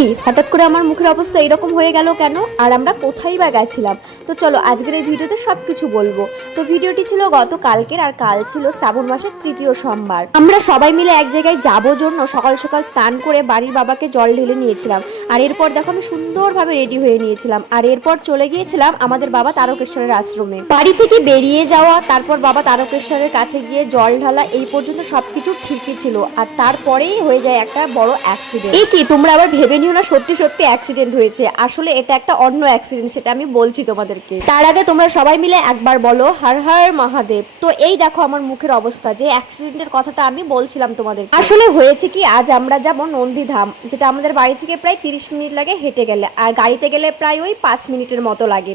কি হঠাৎ করে আমার মুখের অবস্থা এরকম হয়ে গেল কেন, আর আমরা কোথায় বা গেছিলাম? তো চলো আজকের এই ভিডিওতে সবকিছু বলবো। তো ভিডিওটি ছিল গতকালকের, আর কাল ছিল শ্রাবণ মাসের তৃতীয় সোমবার। আমরা সবাই মিলে এক জায়গায় যাবো জন্য সকাল সকাল স্নান করে বাড়ির বাবাকে জল ঢেলে নিয়েছিলাম। আর এরপর দেখো আমি সুন্দরভাবে রেডি হয়ে নিয়েছিলাম, আর এরপর চলে গিয়েছিলাম আমাদের বাবা তারকেশ্বরের আশ্রমে। বাড়ি থেকে বেরিয়ে যাওয়া, তারপর বাবা তারকেশ্বরের কাছে গিয়ে জল ঢালা, এই পর্যন্ত সবকিছু ঠিকই ছিল। আর তারপরেই হয়ে যায় একটা বড় অ্যাক্সিডেন্ট। এই কি তোমরা আবার ভেবে নিও না সত্যি সত্যি অ্যাক্সিডেন্ট হয়েছে, আসলে এটা একটা অন্য অ্যাক্সিডেন্ট, সেটা আমি বলছি তোমাদেরকে। তার আগে তোমরা সবাই মিলে একবার বলো হর হর মহাদেব। তো এই দেখো আমার মুখের অবস্থা, যে অ্যাক্সিডেন্টের কথাটা আমি বলছিলাম তোমাদের। আসলে হয়েছে কি, আজ আমরা যাব নন্দীধাম, যেটা আমাদের বাড়ি থেকে প্রায় 30 মিনিট লাগে হেঁটে গেলে, আর গাড়িতে গেলে প্রায় ওই 5 মিনিটের মতো লাগে।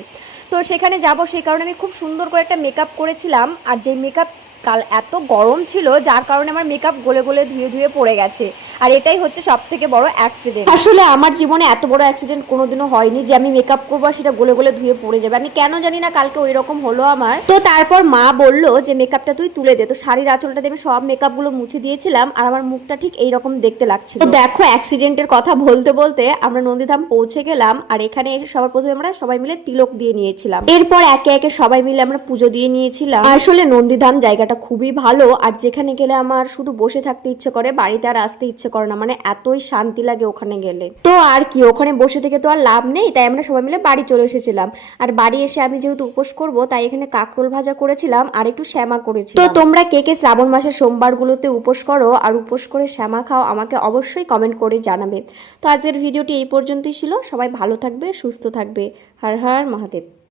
তো সেখানে যাব, সেই কারণে আমি খুব সুন্দর করে একটা মেকআপ করেছিলাম। আর যে মেকআপ, কাল এত গরম ছিল যার কারণে আমার মেকআপ গলে গলে ধুয়ে ধুয়ে পড়ে গেছে। আর এটাই হচ্ছে সব থেকে বড় অ্যাক্সিডেন্ট। আসলে আমার জীবনে এত বড় অ্যাক্সিডেন্ট কোনোদিনও হয়নি যে আমি মেকআপ করবো সেটা গলে গলে ধুয়ে পড়ে যাবে। আমি কেন জানি না কালকে ওই রকম হলো আমার। তো তারপর মা বললো যে মেকআপটা তুই তুলে দে। তো শাড়ির আঁচলটা দিয়ে সব মেকআপ গুলো মুছে দিয়েছিলাম, আর আমার মুখটা ঠিক এইরকম দেখতে লাগছিল। তো দেখো অ্যাক্সিডেন্টের কথা বলতে বলতে আমরা নন্দীধাম পৌঁছে গেলাম, আর এখানে এসে সবার প্রথমে আমরা সবাই মিলে তিলক দিয়ে নিয়েছিলাম। এরপর একে একে সবাই মিলে আমরা পুজো দিয়ে নিয়েছিলাম। আসলে নন্দীধাম জায়গাটা খুবই ভালো, আর যেখানে গেলে আমার শুধু বসে থাকতে ইচ্ছে করে, বাড়িতে আর আসতে ইচ্ছে করে না, মানে এতই শান্তি লাগে ওখানে গেলে। তো আর কি, ওখানে বসে থেকে তো আর লাভ নেই, তাই আমরা সবাই মিলে বাড়ি চলে এসেছিলাম। আর বাড়ি এসে আমি যেহেতু উপোস করব, তাই এখানে কাকরোল ভাজা করেছিলাম আর একটু শ্যামা করেছিলাম। তো তোমরা কে কে শ্রাবণ মাসের সোমবারগুলোতে উপোস করো আর উপোস করে শ্যামা খাও, আমাকে অবশ্যই কমেন্ট করে জানাবে। তো আজকের ভিডিওটি এই পর্যন্তই ছিল। সবাই ভালো থাকবে, সুস্থ থাকবে। হর হর মহাদেব।